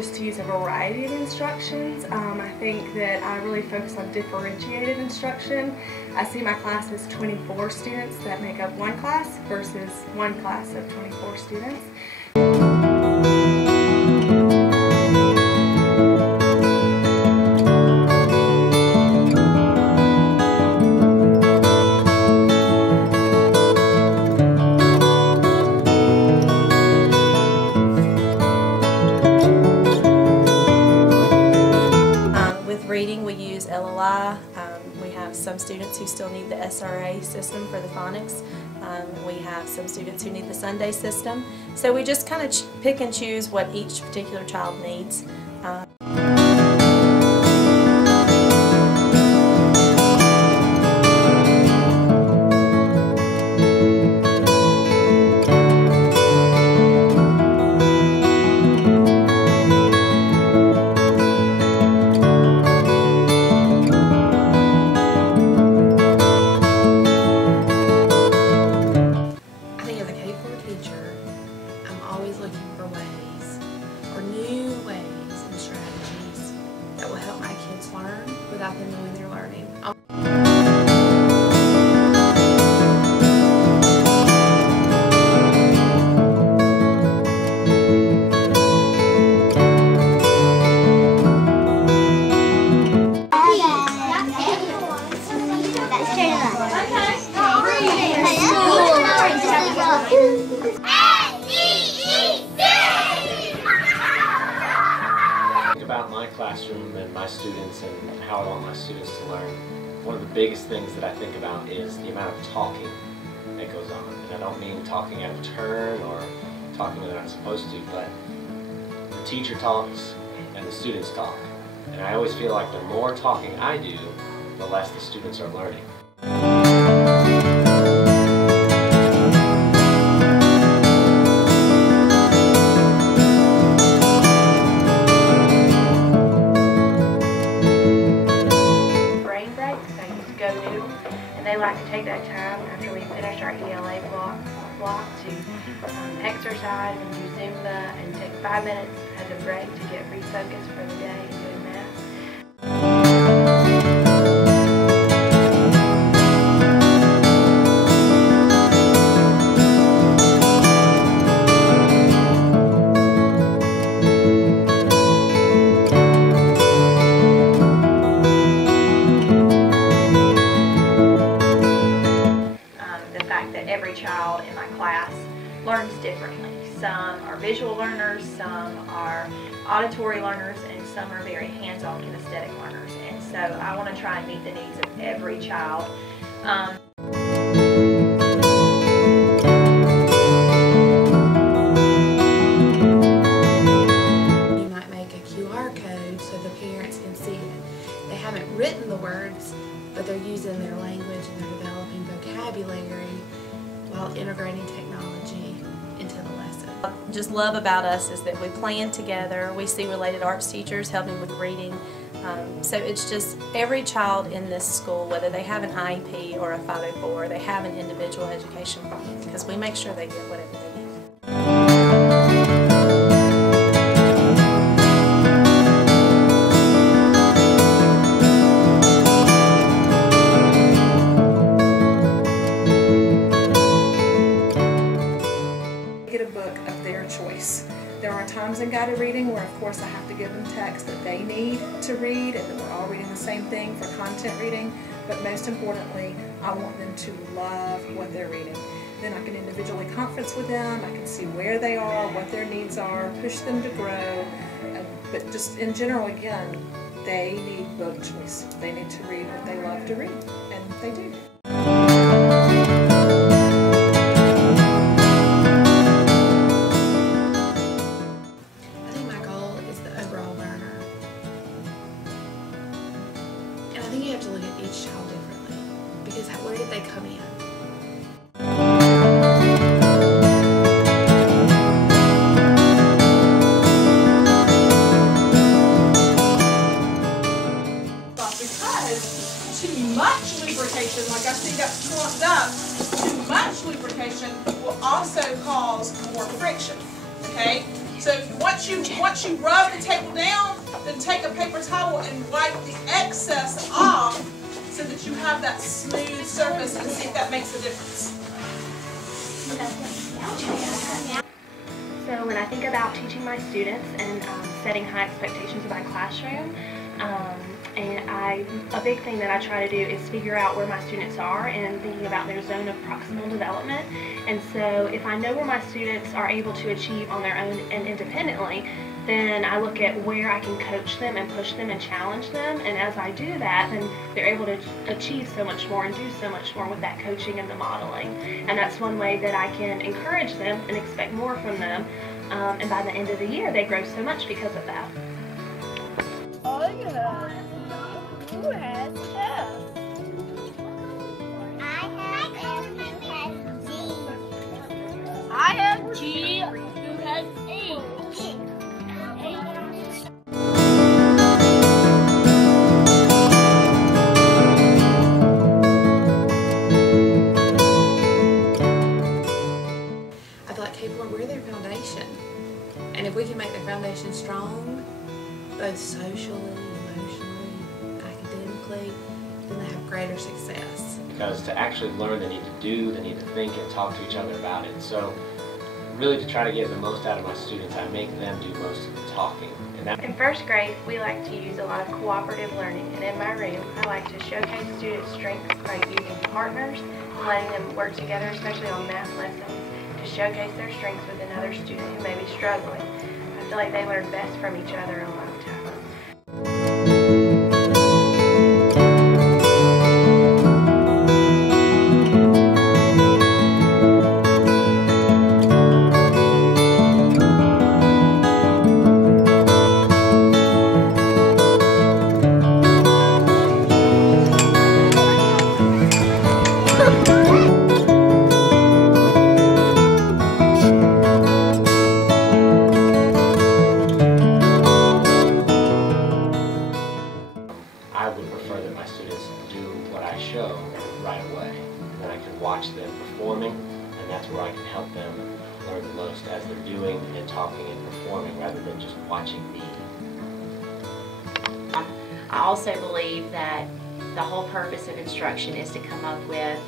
just to use a variety of instructions. I think that I really focus on differentiated instruction. I see my class as 24 students that make up one class versus one class of 24 students. Reading, we use LLI. We have some students who still need the SRA system for the phonics. We have some students who need the Sunday system. So we just kind of pick and choose what each particular child needs. Looking for ways or new ways and strategies that will help my kids learn without them knowing they're learning. About my classroom and my students and how I want my students to learn, one of the biggest things that I think about is the amount of talking that goes on. And I don't mean talking out of turn or talking when they're not supposed to, but the teacher talks and the students talk. And I always feel like the more talking I do, the less the students are learning. And they like to take that time after we finish our ELA block to exercise and do Zumba and take 5 minutes as a break to get refocused for the day and doing math. Every child in my class learns differently. Some are visual learners, some are auditory learners, and some are very hands-on kinesthetic learners. And so I want to try and meet the needs of every child. You might make a QR code so the parents can see it. They haven't written the words, but they're using their language and they're developing vocabulary while integrating technology into the lesson. What I just love about us is that we plan together. We see related arts teachers helping with reading. So it's just every child in this school, whether they have an IEP or a 504, they have an individual education plan because we make sure they get whatever they need. Get a book of their choice. There are times in guided reading where, of course, I have to give them text that they need to read and that we're all reading the same thing for content reading, but most importantly, I want them to love what they're reading. Then I can individually conference with them, I can see where they are, what their needs are, push them to grow, but just in general, again, they need book choice. They need to read what they love to read, and they do. I think you have to look at each child differently because where did they come in? Because too much lubrication, like I see that clumped up, too much lubrication will also cause more friction, okay? So once you rub the table down, then take a paper towel and wipe the excess off so that you have that smooth surface, and see if that makes a difference. So when I think about teaching my students and setting high expectations of my classroom, a big thing that I try to do is figure out where my students are and thinking about their zone of proximal development. And so if I know where my students are able to achieve on their own and independently, then I look at where I can coach them and push them and challenge them. And as I do that, then they're able to achieve so much more and do so much more with that coaching and the modeling. And that's one way that I can encourage them and expect more from them. And by the end of the year, they grow so much because of that. Who has F? I have G. Who has H? I feel like people, we're their foundation. And if we can make their foundation strong, both socially, emotionally, academically, then they have greater success. Because to actually learn, they need to do, they need to think and talk to each other about it. So really to try to get the most out of my students, I make them do most of the talking. In first grade, we like to use a lot of cooperative learning, and in my room, I like to showcase students' strengths by using partners and letting them work together, especially on math lessons, to showcase their strengths with another student who may be struggling. I feel like they learn best from each other a lot of times. I would prefer that my students do what I show right away. And then I can watch them performing, and that's where I can help them learn the most as they're doing and talking and performing rather than just watching me. I also believe that the whole purpose of instruction is to come up with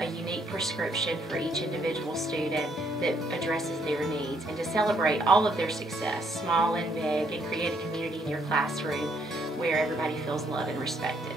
a unique prescription for each individual student that addresses their needs, and to celebrate all of their success, small and big, and create a community in your classroom where everybody feels loved and respected.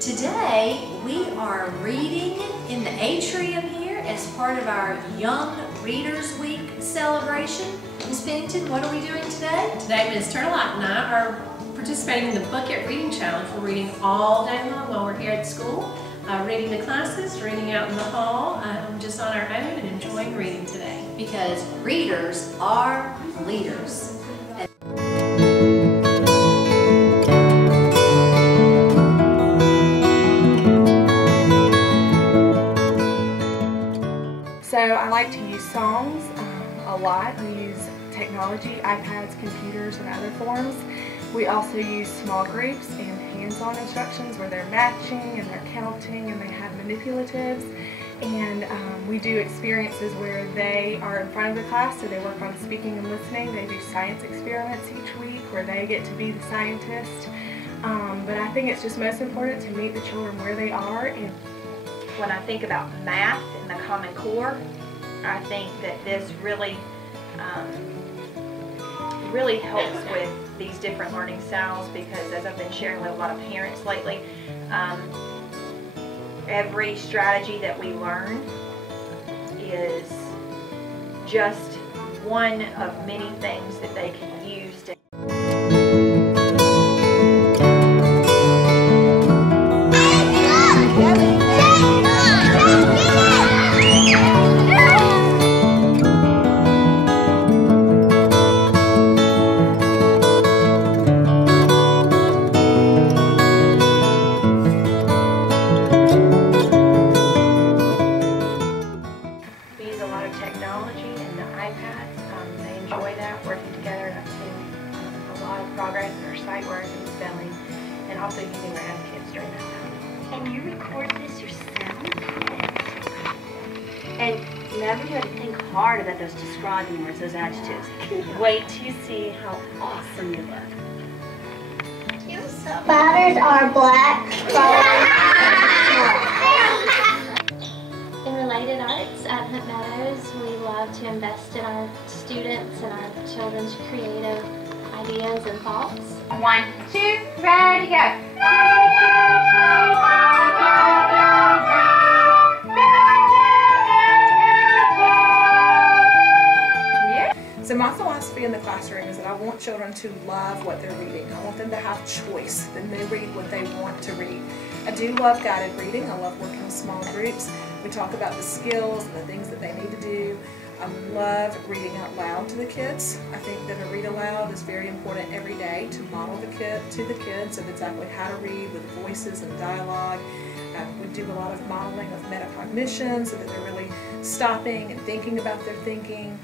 Today we are reading in the atrium here as part of our Young Readers Week celebration. Ms. Pennington, what are we doing today? Today, Ms. Turtelot and I are participating in the Bucket Reading Challenge. We're reading all day long while we're here at school, reading to classes, reading out in the hall, just on our own, and enjoying reading today. Because readers are leaders. So I like to use songs a lot. We use technology, iPads, computers, and other forms. We also use small groups and hands-on instructions where they're matching and they're counting and they have manipulatives. And we do experiences where they are in front of the class, so they work on speaking and listening. They do science experiments each week where they get to be the scientist. But I think it's just most important to meet the children where they are. And when I think about math and the Common Core, I think that this really helps with these different learning styles, because as I've been sharing with a lot of parents lately, every strategy that we learn is just one of many things that they can use to progress in her sight words and spelling, and also using her advocates during that time. And you record this yourself? And never you had to think hard about those describing words, those adjectives. Wait till you see how awesome you look. Spiders are black. In related arts at Meadows, we love to invest in our students and our children's creative ideas and thoughts. 1, 2, ready, go. So my philosophy in the classroom is that I want children to love what they're reading. I want them to have choice, then they read what they want to read. I do love guided reading. I love working with small groups. We talk about the skills and the things that they need to do. I love reading out loud to the kids. I think that a read aloud is very important every day to model to the kids of exactly how to read with voices and dialogue. We do a lot of modeling of metacognition so that they're really stopping and thinking about their thinking.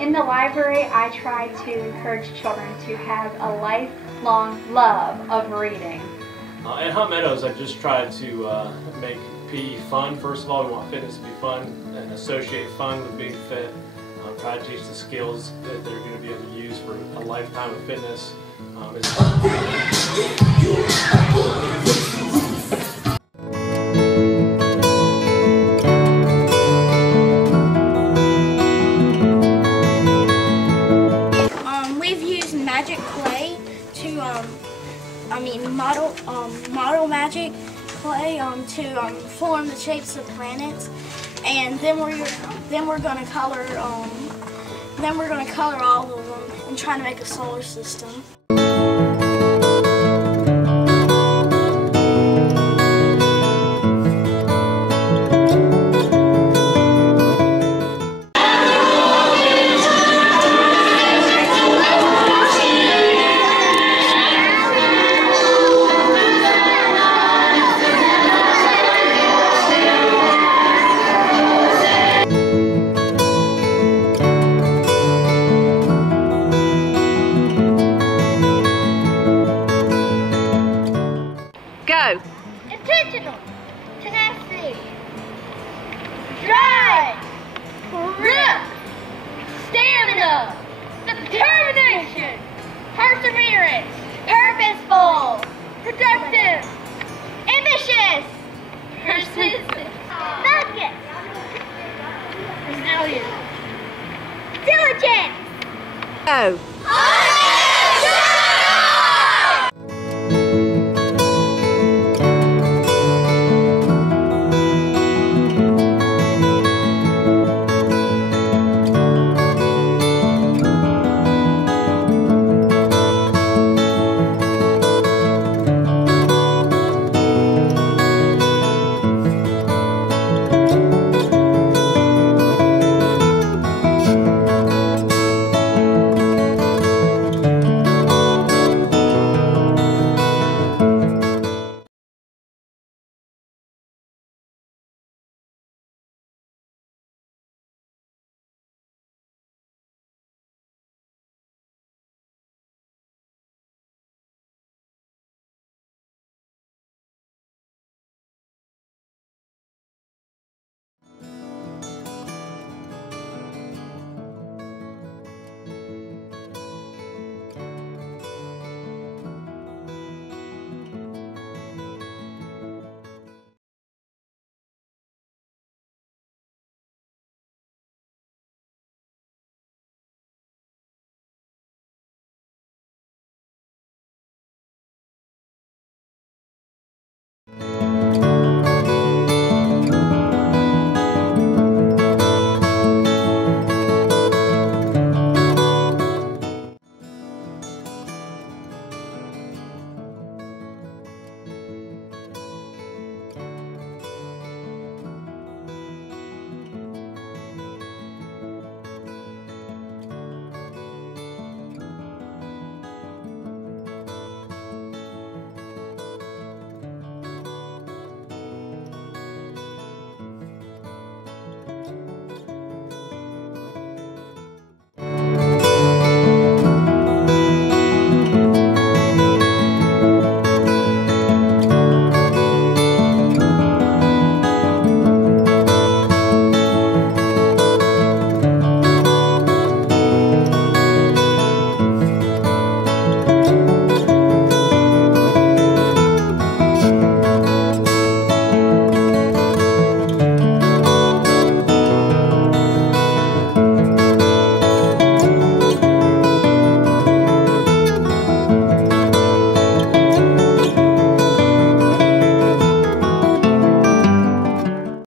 In the library, I try to encourage children to have a lifelong love of reading. At Hunt Meadows, I just tried to make PE fun. First of all, we want fitness to be fun and associate fun with being fit. Try to teach the skills that they're going to be able to use for a lifetime of fitness. We've used magic clay to, model magic clay to form the shapes of planets, and then we're gonna color all of them and try to make a solar system. Go! Intentional, tenacity, drive, grip, stamina, determination, perseverance, purposeful, productive, ambitious, persistent, focused, resilient, diligent. Go!